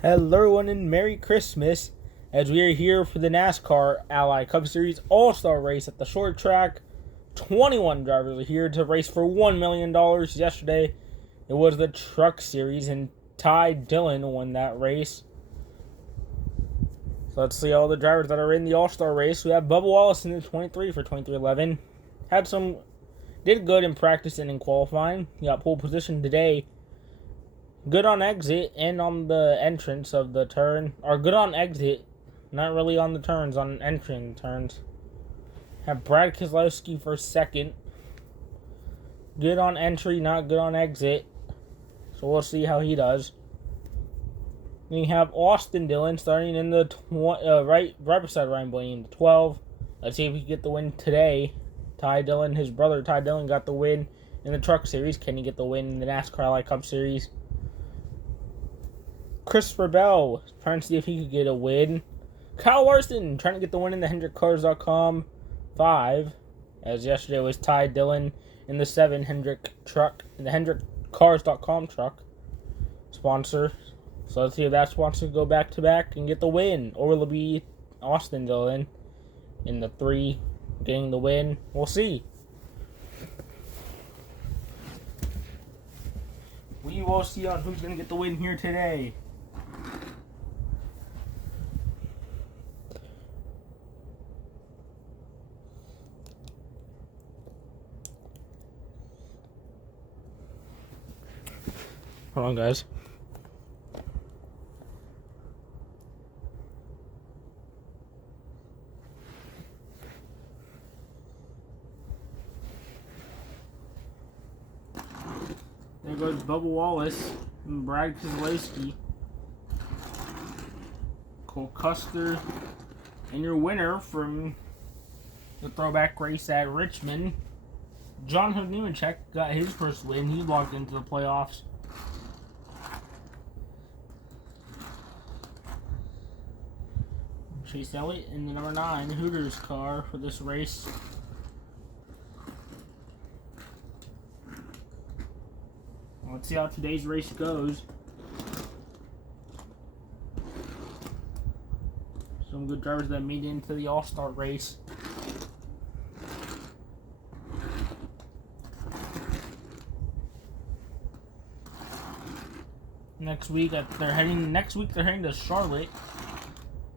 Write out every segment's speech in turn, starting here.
Hello everyone and Merry Christmas as we are here for the NASCAR Ally Cup Series All-Star Race at the short track. 21 drivers are here to race for $1 million. Yesterday it was the Truck Series and Ty Dillon won that race. So let's see all the drivers that are in the All-Star race. We have Bubba Wallace in the 23 for 2311. Did good in practice and in qualifying. He got pole position today. Good on exit and on the entrance of the turn. Or good on exit, not really on the turns, on entering turns. Have Brad Keselowski for second. Good on entry, not good on exit. So we'll see how he does. Then you have Austin Dillon starting in the right beside Ryan Blaney, the 12. Let's see if he can get the win today. Ty Dillon, his brother Ty Dillon, got the win in the Truck Series. Can he get the win in the NASCAR Ally Cup Series? Christopher Bell trying to see if he could get a win. Kyle Larson trying to get the win in the HendrickCars.com 5. As yesterday was Ty Dillon in the 7 Hendrick truck, in the HendrickCars.com truck sponsor. So let's see if that sponsor can go back to back and get the win. Or will it be Austin Dillon in the 3 getting the win? We'll see. We will see on who's going to get the win here today. Hold on, guys. There goes Bubba Wallace and Brad Keselowski. Cole Custer. And your winner from the throwback race at Richmond, John Nemechek, got his first win. He logged into the playoffs. Chase Elliott in the number 9 Hooters car for this race. Let's see how today's race goes. Some good drivers that made it into the All-Star race. Next week they're heading to Charlotte.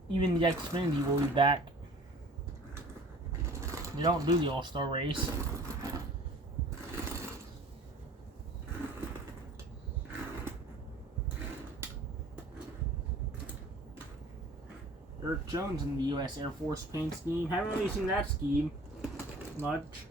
Even the Xfinity will be back. They don't do the All-Star race. Eric Jones in the U.S. Air Force paint scheme. Haven't really seen that scheme much.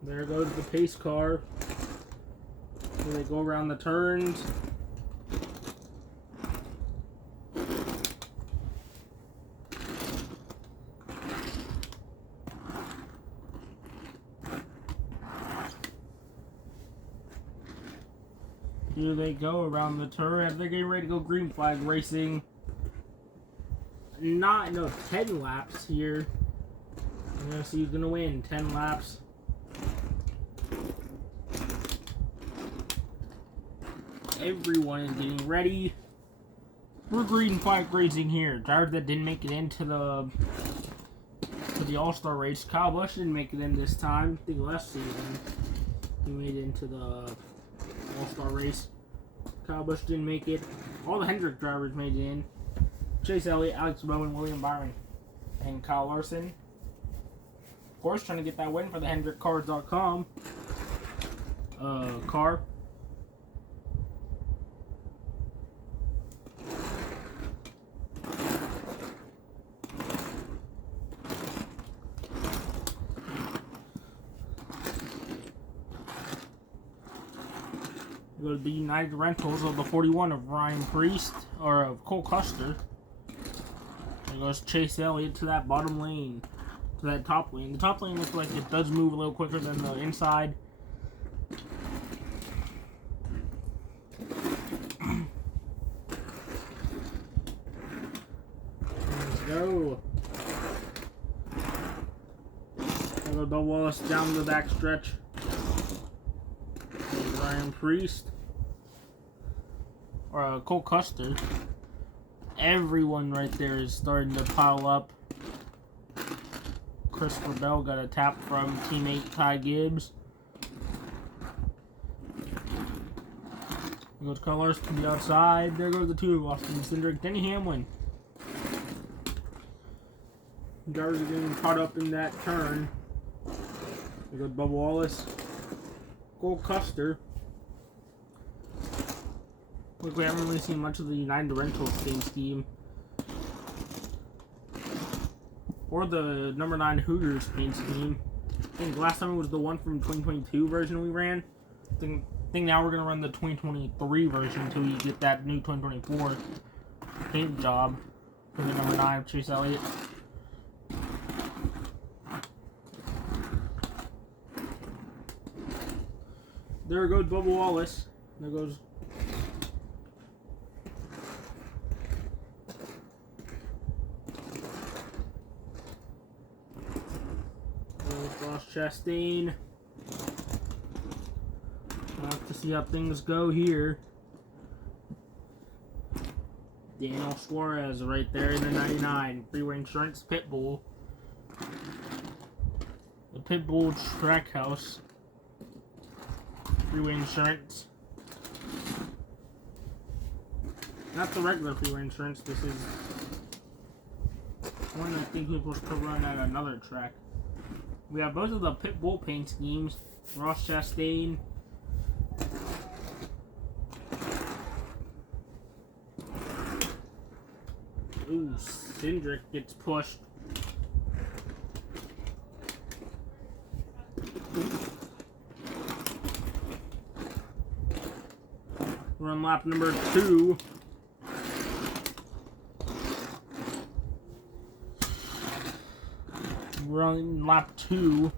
There goes the pace car. So they go around the turns. Here they go around the turn as they're getting ready to go green flag racing. Not enough 10 laps here. I'm gonna see who's gonna win 10 laps. Everyone is getting ready for green flag racing here. Drivers that didn't make it into the All-Star race. Kyle Busch didn't make it in this time. I think last season he made it into the All-Star race. Kyle Busch didn't make it. All the Hendrick drivers made it in. Chase Elliott, Alex Bowman, William Byron, and Kyle Larson. Of course, trying to get that win for the HendrickCars.com car. It would be United Rentals of the 41 of Ryan Priest, or of Cole Custer. There goes Chase Elliott to that bottom lane. To that top lane. The top lane looks like it does move a little quicker than the inside. Let's go. There goes Bill Wallace down the back stretch. Ryan Priest. Or Cole Custer. Everyone right there is starting to pile up. Christopher Bell got a tap from teammate Ty Gibbs. There goes Carl Larson to the outside. There goes the two of Austin Cindric. Denny Hamlin. Drivers are getting caught up in that turn. There goes Bubba Wallace. Cole Custer. Look, we haven't really seen much of the United Rentals paint scheme. Or the number 9 Hooters paint scheme. I think last time it was the one from 2022 version we ran. I think now we're going to run the 2023 version until we get that new 2024 paint job for the number 9 of Chase Elliott. There goes Bubba Wallace. There goes Ross Chastain. We'll have to see how things go here. Daniel Suarez right there in the 99. Freeway Insurance Pitbull. The Pitbull Trackhouse. Freeway Insurance. Not the regular Freeway Insurance. This is one I think we're supposed to run at another track. We have both of the Pitbull paint schemes. Ross Chastain. Ooh, Cindric gets pushed. We're on lap number 2. We're on lap 2.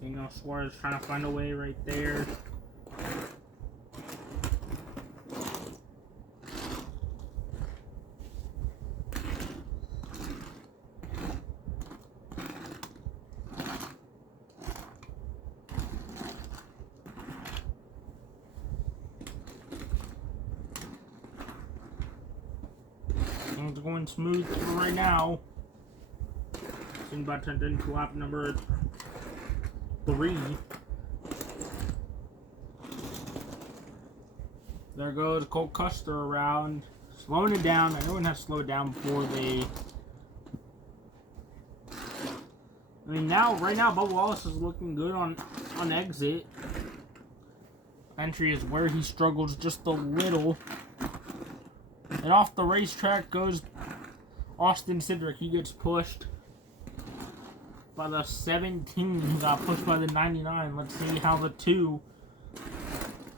Daniel Suarez trying to find a way right there. Things are going smooth for right now. Soon about to enter into lap number 3. There goes Cole Custer around, slowing it down. Everyone has to slow it down before they. I mean, right now, Bubba Wallace is looking good on exit. Entry is where he struggles just a little. And off the racetrack goes Austin Cindric. He gets pushed by the 17 who got pushed by the 99. Let's see how the 2.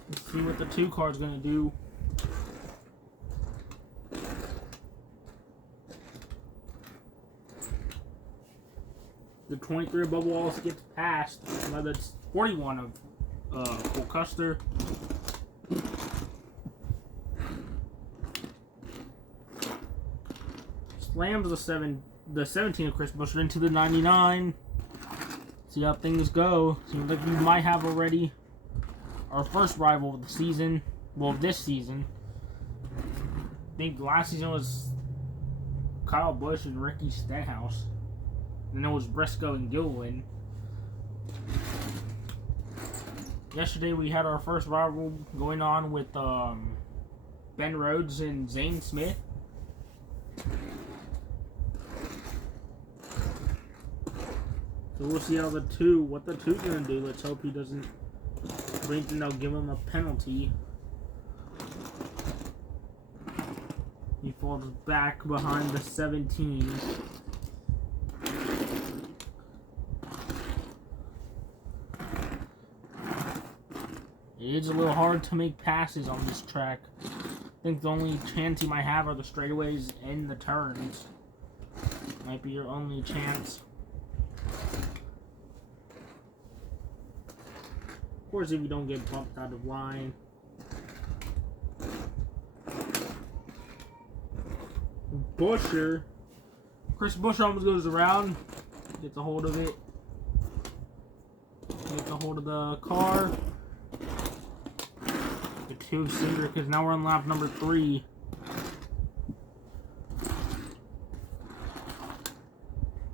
Let's see what the 2 car is going to do. The 23 of Bubba Wallace gets passed by the 41 of Cole Custer. Slams the 17 of Chris Buescher into the 99. See how things go. Seems like we might have already our first rival of the season. Well, this season. I think last season was Kyle Busch and Ricky Stenhouse. And it was Briscoe and Gilliland. Yesterday we had our first rival going on with Ben Rhodes and Zane Smith. So we'll see how what the 2's gonna do. Let's hope he doesn't blink and they'll give him a penalty. He falls back behind the 17. It is a little hard to make passes on this track. I think the only chance you might have are the straightaways and the turns. Might be your only chance. Of course, if you don't get bumped out of line. Busher. Chris Busher almost goes around. Gets a hold of it. Gets a hold of the car. The two Cinder, because now we're on lap number 3.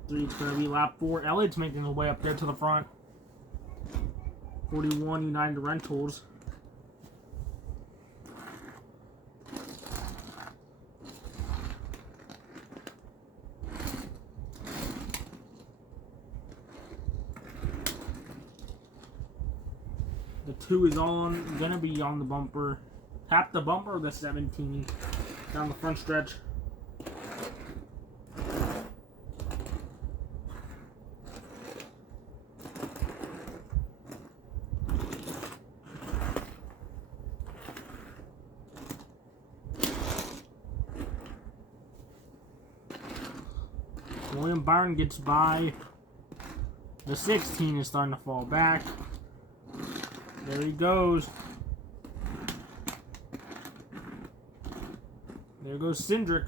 It's going to be lap 4. Elliott's making his way up there to the front. 41 United Rentals. The 2 is gonna be on the bumper. Tap the bumper of the 17 down the front stretch. William Byron gets by. The 16 is starting to fall back. There he goes. There goes Cindric.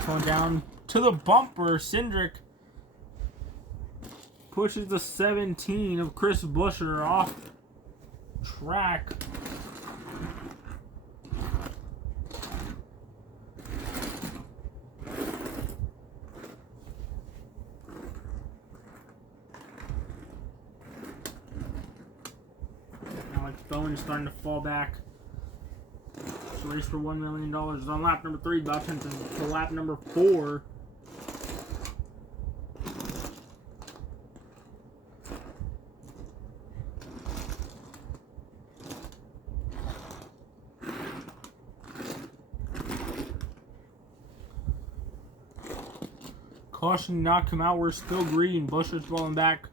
Falling down to the bumper. Cindric pushes the 17 of Chris Busher off track. Bowen is starting to fall back. It's a race for $1 million. It's on lap number 3, about to lap number 4. Caution not come out. We're still green. Busher's falling back.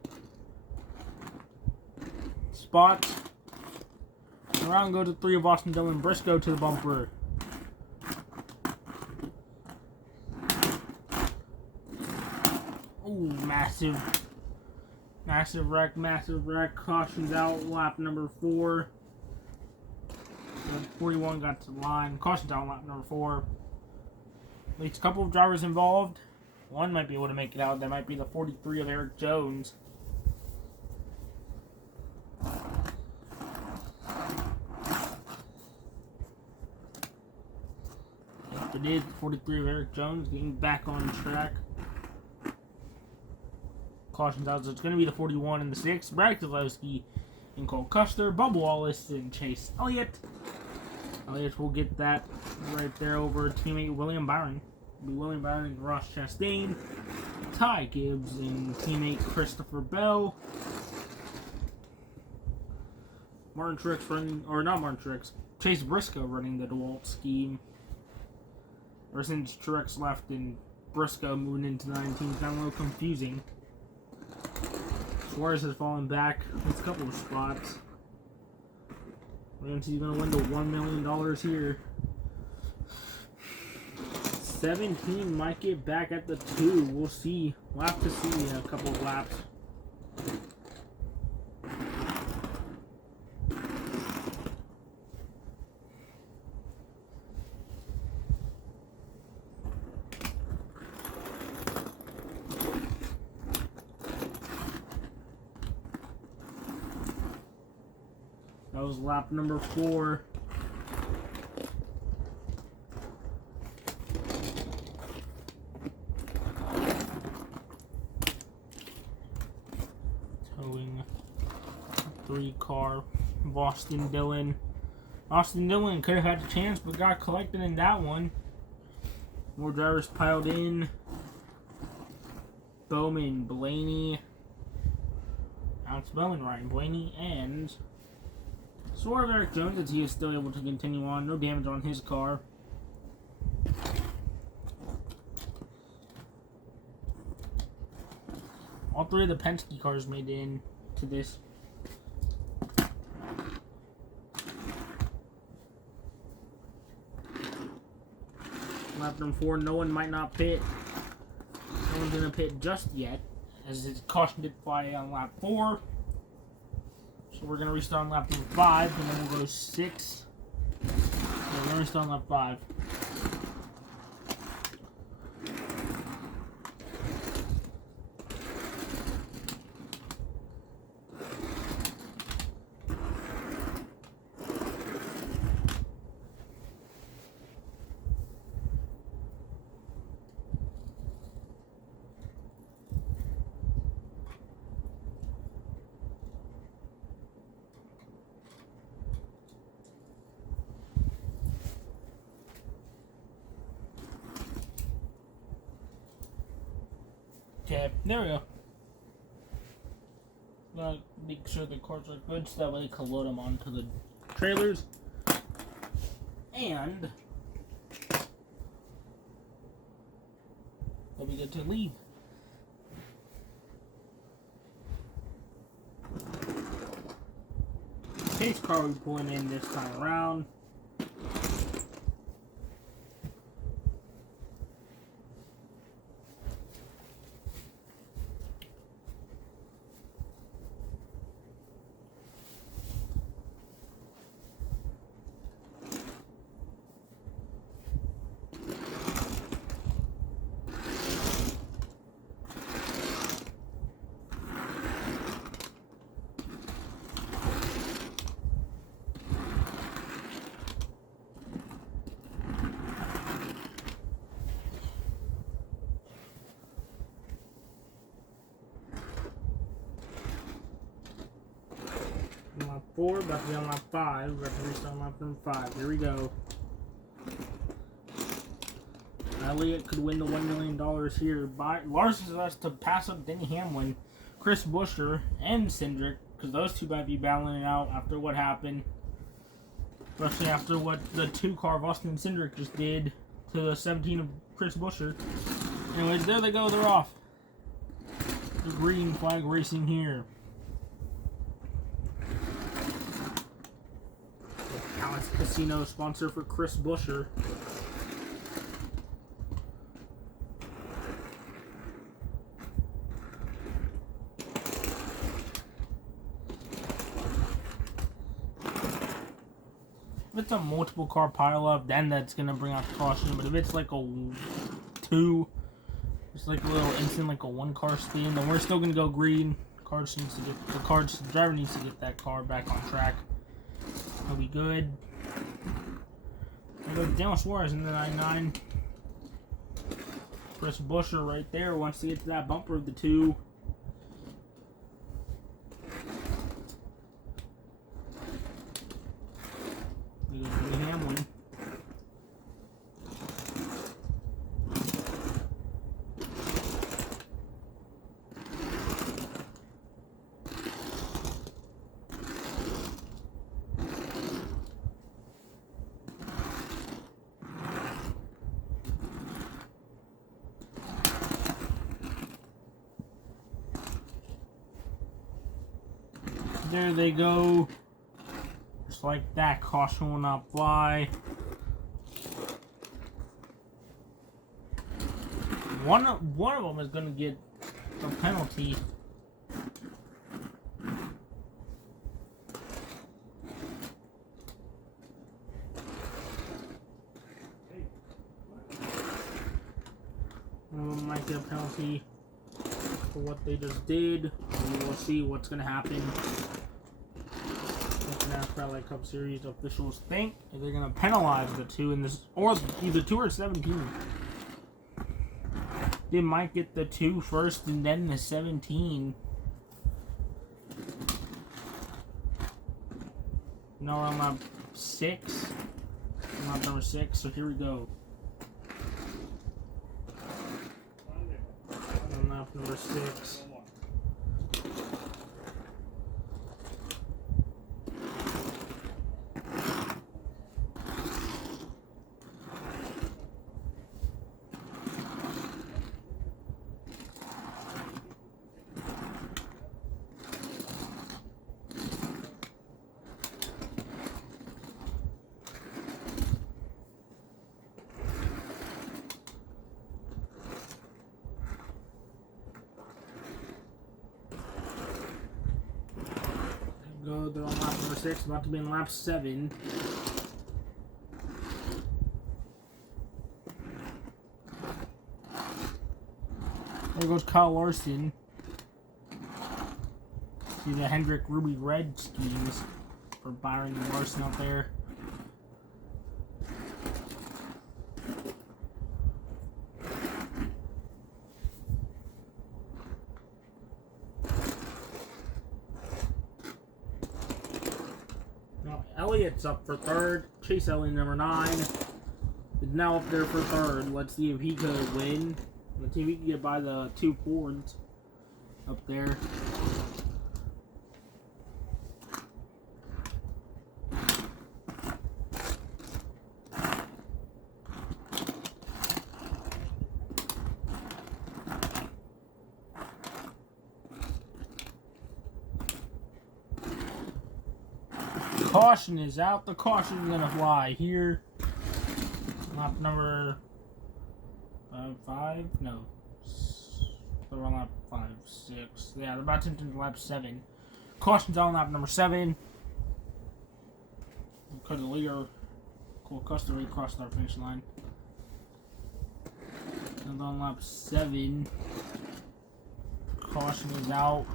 Spots. Around go to 3 of Austin Dillon. Briscoe to the bumper. Ooh, massive wreck. Caution's out. Lap number 4. 41 got to the line. Caution's out. Lap number 4. At least a couple of drivers involved. One might be able to make it out. That might be the 43 of Eric Jones. It is 43 of Eric Jones getting back on track. Caution's out, so it's going to be the 41 and the 6. Brad Keselowski and Cole Custer, Bubba Wallace, and Chase Elliott. Elliott will get that right there over teammate William Byron. William Byron and Ross Chastain. Ty Gibbs and teammate Christopher Bell. Martin Truex running, or not Martin Truex, Chase Briscoe running the DeWalt scheme. Or since Truex left and Briscoe moving into the 19th, it's a little confusing. Suarez has fallen back. It's a couple of spots. Ramsey's going to win the $1 million here. 17 might get back at the 2. We'll see. We'll have to see a couple of laps. That was lap number 4. Towing 3 car of Austin Dillon. Austin Dillon could have had a chance, but got collected in that one. More drivers piled in. Bowman, Blaney, Alex Bowman, Ryan Blaney, and sort of Eric Jones, as he is still able to continue on. No damage on his car. All three of the Penske cars made it in to this. Lap number 4, no one might not pit. No one's gonna pit just yet, as his caution did fly on lap 4. So we're gonna restart on lap number 5, and then we'll go 6. So we're gonna restart on lap 5. Okay, there we go. Gotta make sure the cards are good so that way they can load them onto the trailers. And they'll be good to leave. Pace car we're pulling in this time around. Lap 4, about to be on lap 5. We're about to restart on lap number 5. Here we go. Elliott could win the $1 million here. Lars has to pass up Denny Hamlin, Chris Buescher, and Cindric, because those two might be battling it out after what happened. Especially after what the 2-car of Austin Cindric just did to the 17 of Chris Buescher. Anyways, there they go. They're off. The green flag racing here. Alex Casino, sponsor for Chris Buescher. If it's a multiple car pileup, then that's gonna bring out the caution. But if it's like a 2, just like a little instant, like a 1-car spin, then we're still gonna go green. The driver needs to get that car back on track. He'll be good. We'll go Daniel Suarez in the 99. Chris Buescher right there wants to get to that bumper of the 2. We go Denny Hamlin. There they go. Just like that, caution will not fly. One of them is going to get a penalty. One of them might get a penalty for what they just did. We will see what's going to happen. NASCAR Light Cup Series officials think if they're going to penalize the 2 in this, or either 2 or 17. They might get the 2 first and then the 17. No, I'm on 6. I'm on number 6, so here we go. I'm on number 6. go. They're on lap number 6, about to be in lap 7. There goes Kyle Larson. See the Hendrick Ruby Red schemes for Byron and Larson out there. Now Elliott's up for 3rd. Chase Elliott, number 9, is now up there for 3rd. Let's see if he could win. Let's see if he can get by the 2 Fords up there. Caution is out. The caution is going to fly here. Lap number 5? No. They're on lap 5, 6. Yeah, they're about to enter lap 7. Caution's on lap number 7. Because the leader, Costa Rica, crossed our finish line. And on lap 7. Caution is out.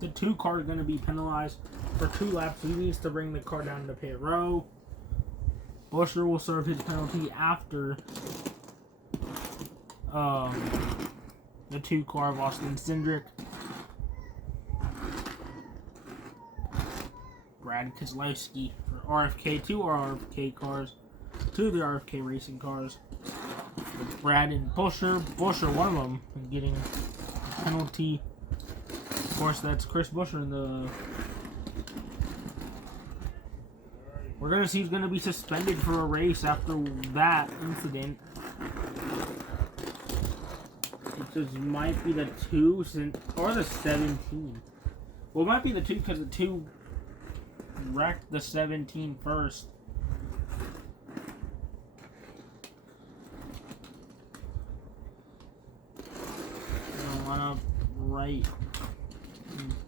The 2 car is going to be penalized for 2 laps. He needs to bring the car down to pit row. Busher will serve his penalty after the 2 car of Austin Cindric. Brad Keselowski for RFK, 2 RFK cars, 2 of the RFK racing cars. With Brad and Busher. Busher, one of them, is getting a penalty. Of course, that's Chris Busher in the... We're going to see who's going to be suspended for a race after that incident. It just might be the 2 or the 17. Well, it might be the 2 because the 2 wrecked the 17 first. Line up right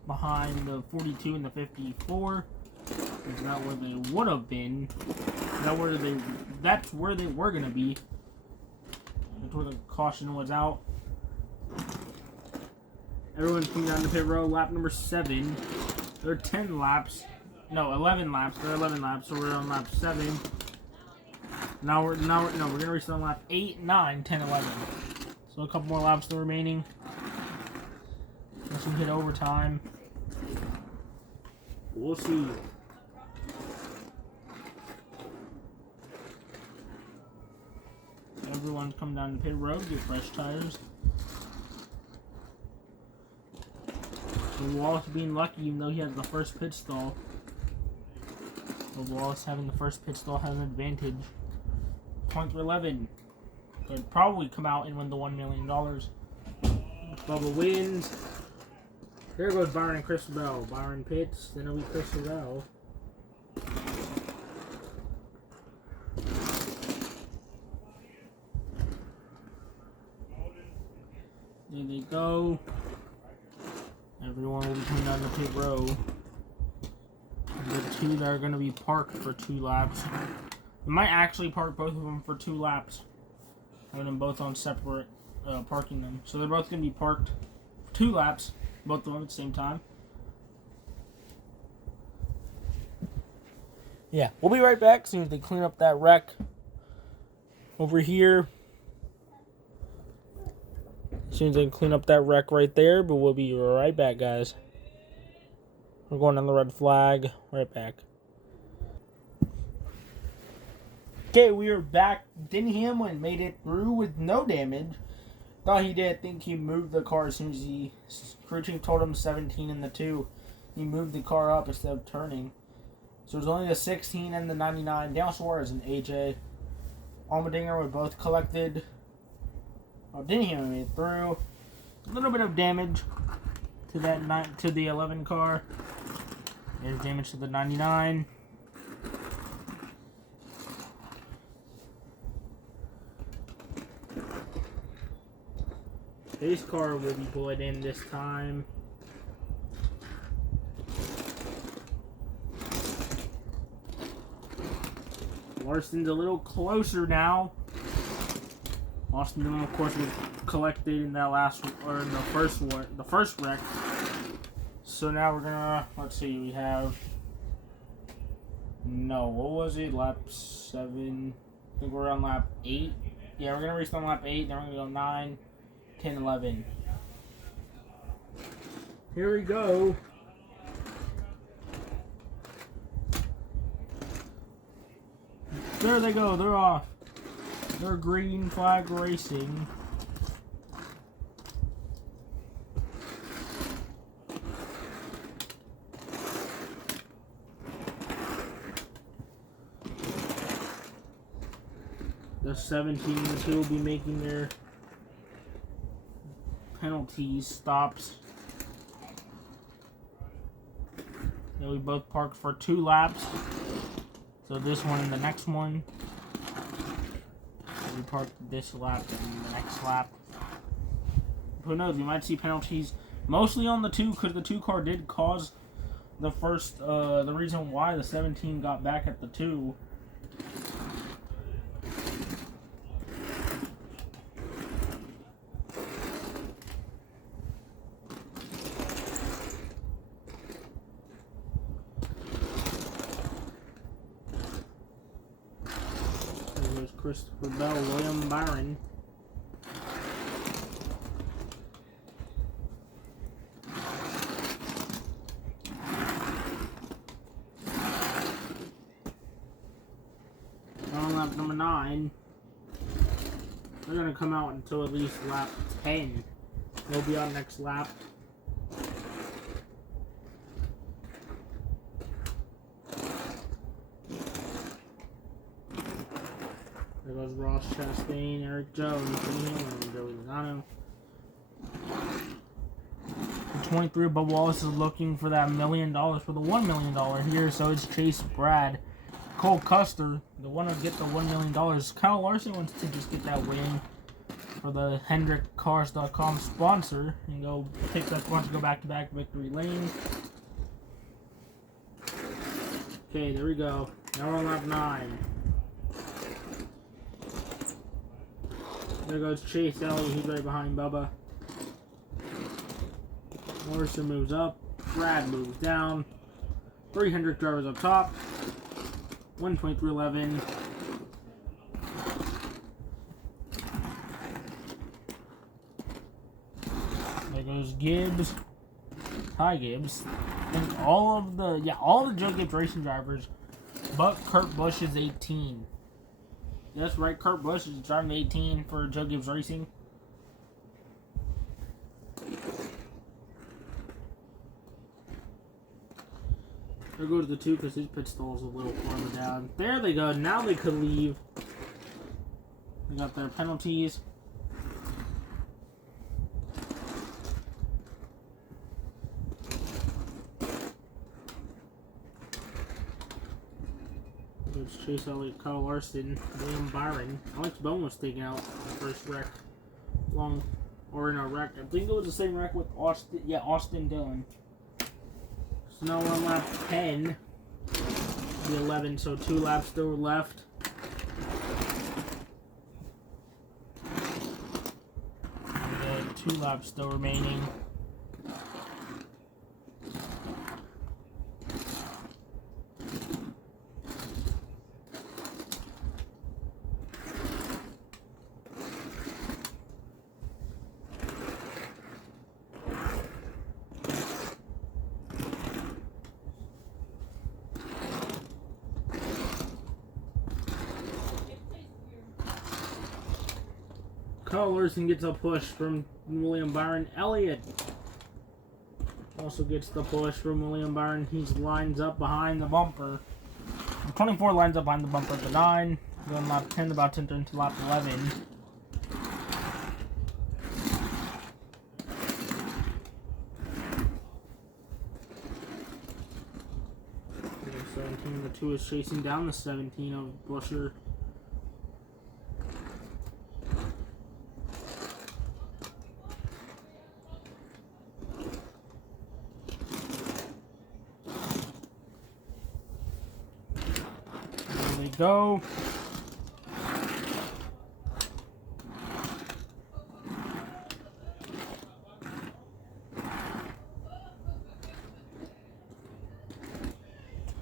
behind the 42 and the 54. Is not where they would have been. That's where they were gonna be. That's where the caution was out. Everyone's coming down to pit row. Lap number 7. They're 10 laps. No, 11 laps. They're 11 laps. So we're on lap 7. Now we're gonna reach on lap 8, 9, 10, 11. So a couple more laps still remaining. Once we hit overtime, we'll see. Everyone's come down to pit road, get fresh tires. So Wallace being lucky, even though he has the first pit stall. So Wallace having the first pit stall has an advantage. Point 11 could probably come out and win the $1 million. Bubba wins. There goes Byron and Christabel. Byron pits, then it'll be Christabel. There they go. Everyone will be coming down the pit row. The 2 that are going to be parked for 2 laps. We might actually park both of them for 2 laps. Having them both on separate parking them. So they're both going to be parked for 2 laps. Both of them at the same time. Yeah, we'll be right back as soon as they clean up that wreck over here. As soon as they clean up that wreck right there, but we'll be right back, guys. We're going on the red flag. Right back. Okay, we are back. Denny Hamlin made it through with no damage. Thought he did. Think he moved the car as soon as the crew chief told him 17 and the 2. He moved the car up instead of turning. So it was only the 16 and the 99. Daniel Suarez and AJ Allmendinger were both collected. Denny Hamlin made it through. A little bit of damage to that to the 11 car. There's damage to the 99. Base car will be bullet in this time. Larson's a little closer now. Austin Dillon, of course, was collected in that last, or in the first wreck. So now we're gonna, let's see, we have, no, what was it, lap 7, I think we're on lap 8. Yeah, we're gonna race on lap 8, then we're gonna go 9, 10, 11. Here we go. There they go, they're off. They're green flag racing. The 17s will be making their penalties, stops. Then we both parked for 2 laps. So this one and the next one. We parked this lap and the next lap. Who knows? We might see penalties mostly on the 2 because the 2 car did cause the first, the reason why the 17 got back at the 2. Christopher Bell, William Byron. On lap number 9. They're going to come out until at least lap 10. They'll be on next lap. There goes Ross Chastain, Eric Jones, and Joey Logano. 23, Bubba Wallace is looking for that $1 million, for the $1 million here, so it's Chase Brad. Cole Custer, the one to get the $1 million. Kyle Larson wants to just get that win for the HendrickCars.com sponsor and go take that sponsor, go back-to-back victory lane. Okay, there we go. Now we're on lap 9. There goes Chase Elliott, he's right behind Bubba. Morrison moves up, Brad moves down. 300 drivers up top. 123.11. There goes Gibbs. Hi Gibbs. And all the Joe Gibbs racing drivers, but Kurt Busch is 18. That's right, Kurt Busch is driving 18 for Joe Gibbs Racing. There goes the 2 because his pit stall is a little farther down. There they go. Now they could leave. They got their penalties. There's Chase Elliott, Kyle Larson, William Byron. Alex Bone was taken out in the first wreck. In a wreck. I think it was the same wreck with Austin. Yeah, Austin Dillon. So now we're on lap 10. The 11, so 2 laps still left. And 2 laps still remaining. Kyle Larson gets a push from William Byron. Elliott also gets the push from William Byron. He lines up behind the bumper. 24 lines up behind the bumper at the 9. Going lap 10, about to enter into lap 11. 42 is chasing down the 17 of Busher. There they go.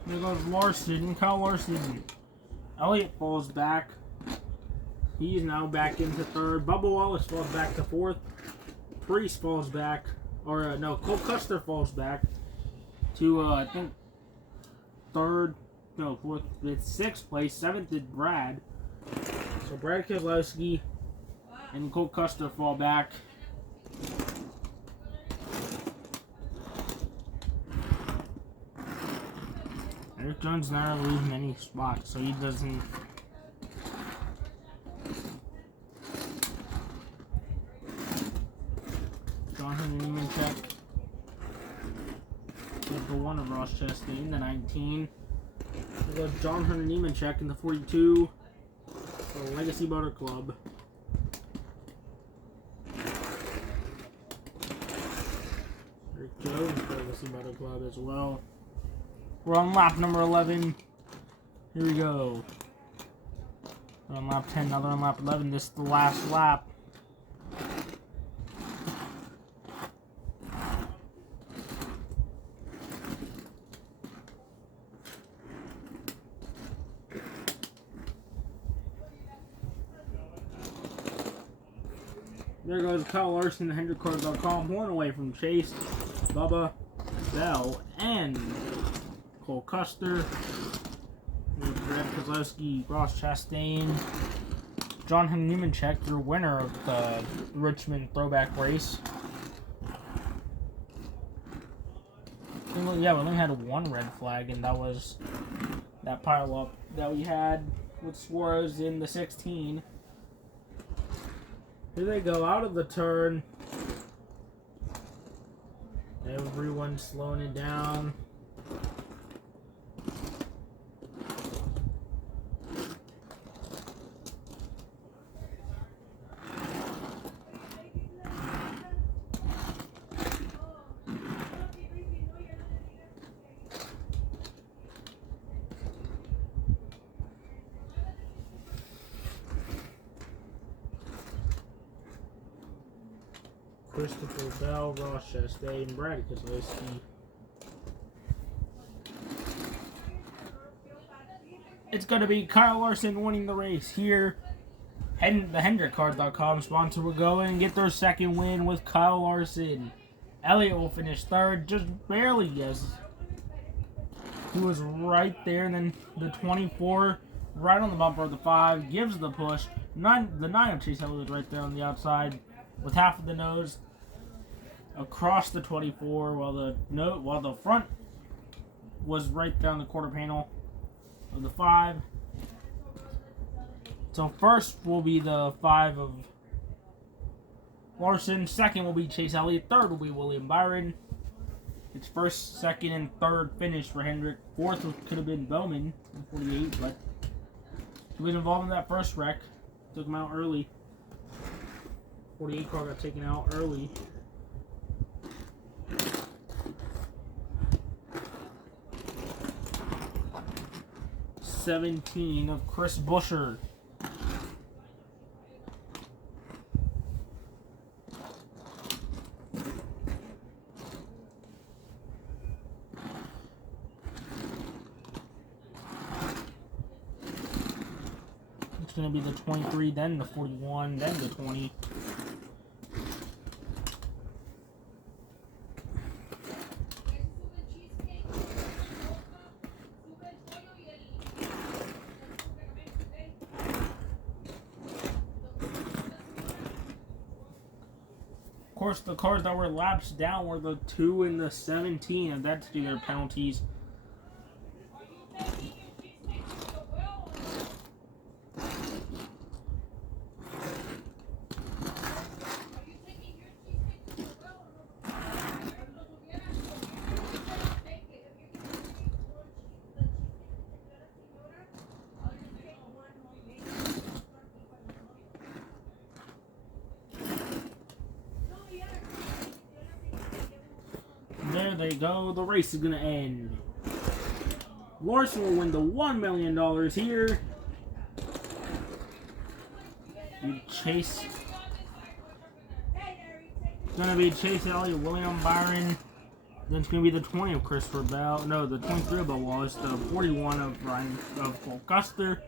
There goes Larson, Kyle Larson. Elliott falls back. He's now back into third. Bubba Wallace falls back to fourth. Priest falls back. Cole Custer falls back to, I think, third. No, fourth. It's sixth place. Seventh is Brad. So Brad Keselowski and Cole Custer fall back. Eric Jones not losing any spots, so he doesn't. John Hunter Nemechek. The one of Ross Chastain, the 19. We got John Hunter Nemechek in the 42 for Legacy Motor Club. Eric Jones for Legacy Motor Club as well. We're on lap number 11. Here we go. We're on lap 10, now they're on lap 11. This is the last lap. There goes Kyle Larson, HendrickCars.com, one away from Chase, Bubba, Bell, and Cole Custer. Brad Keselowski, Ross Chastain, John Hunter Nemechek, your winner of the Richmond Throwback Race. Yeah, we only had one red flag, and that was that pile up that we had with Suarez in the 16. Here they go out of the turn. Everyone's slowing it down. Christopher Bell, Ross Chastain, Brad Keselowski. It's going to be Kyle Larson winning the race here. And the HendrickCars.com sponsor will go in and get their second win with Kyle Larson. Elliott will finish third, just barely, yes. He was right there, and then the 24, right on the bumper of the 5, gives the push. The 9 of Chase Elliott was right there on the outside with half of the nose across the 24, while the front was right down the quarter panel of the 5. So first will be the 5 of Larson, second will be Chase Elliott, third will be William Byron. It's first, second, and third finish for Hendrick. Fourth could have been Bowman in 48, but he was involved in that first wreck. Took him out early. 48 car got taken out early. '17 of Chris Buescher. It's going to be the 23, then the 41, then the 20. Of course, the cars that were laps down were the 2 and the 17, and that's due to their penalties. there you go. The race is going to end. Larson will win the $1 million here. Chase. It's going to be Chase Elliott, William Byron. Then it's going to be the 20 of Christopher Bell. No, the 23 of Bell Wallace. The 41 of Cole Custer.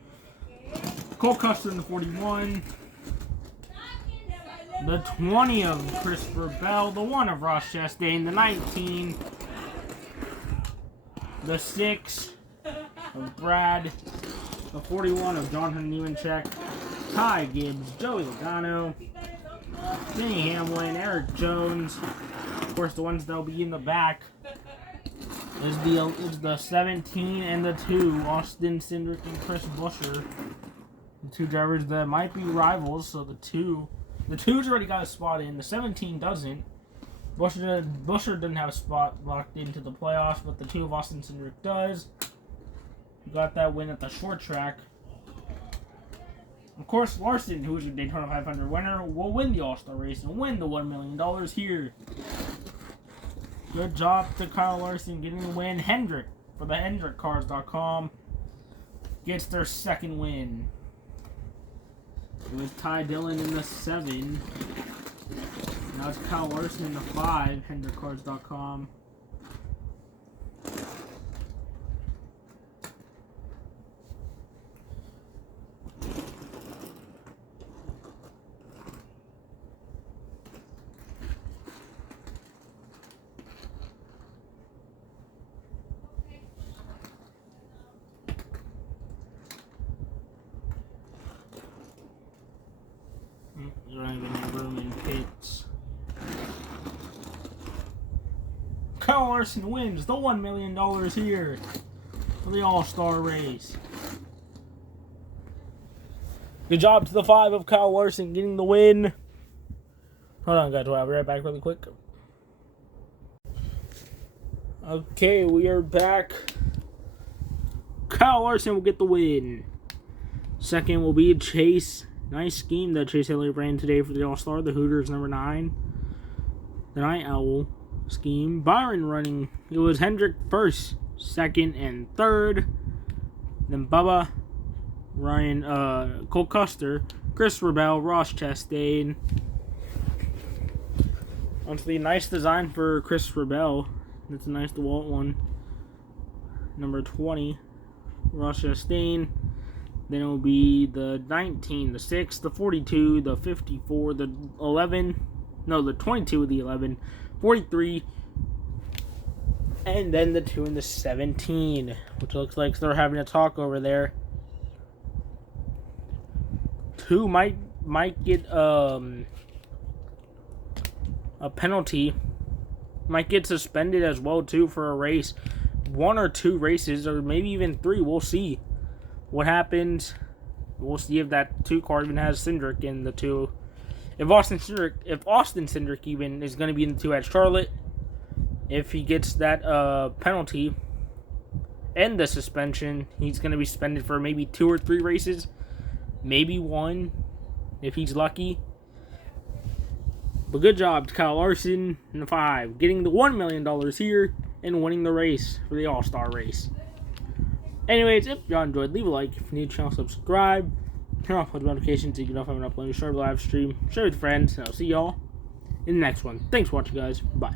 Cole Custer in the 41. The 20 of Christopher Bell. The 1 of Ross Chastain. The 19. The 6 of Brad. The 41 of Jonathan Newencheck. Ty Gibbs. Joey Logano. Denny Hamlin. Eric Jones. Of course, the ones that will be in the back is the 17 and the 2, Austin Cindric and Chris Buescher. The 2 drivers that might be rivals, so the 2's already got a spot in. The 17 doesn't. Buescher doesn't have a spot locked into the playoffs, but the 2 of Austin Cindric does. He got that win at the short track. Of course, Larson, who is a Daytona 500 winner, will win the All-Star race and win the $1 million here. Good job to Kyle Larson getting the win. Hendrick, for the HendrickCars.com, gets their second win. It was Ty Dillon in the 7. Now it's Kyle Larson in the 5, HendrickCars.com. You don't even have room in pits. Kyle Larson wins the $1 million here for the All-Star race. Good job to the 5 of Kyle Larson getting the win. Hold on, guys. I'll be right back really quick. Okay, we are back. Kyle Larson will get the win. Second will be Chase. Nice scheme that Chase Elliott ran today for the All-Star. The Hooters number 9. The Night Owl scheme. Byron running. It was Hendrick first, second, and third. Then Bubba, Ryan, Cole Custer, Christopher Bell, Ross Chastain. Honestly, nice design for Christopher Bell. That's a nice DeWalt one. Number 20, Ross Chastain. Then it will be the 19, the 6, the 42, the 54, the 11. No, the 22 with the 11, 43. And then the 2 and the 17, which looks like they're having a talk over there. 2 might get a penalty. Might get suspended as well, too, for a race. 1 or 2 races, or maybe even 3. We'll see what happens. We'll see if that 2 car even has Cindric in the 2. If Austin Cindric even is going to be in the 2 at Charlotte, if he gets that penalty and the suspension, he's going to be suspended for maybe 2 or 3 races, maybe 1 if he's lucky. But good job to Kyle Larson in the 5, getting the $1 million here and winning the race for the All-Star race. Anyways, if y'all enjoyed, leave a like. If you're new to the channel, subscribe. Turn off post notifications so you can know if I'm uploading a short live stream. Share with friends, and I'll see y'all in the next one. Thanks for watching, guys. Bye.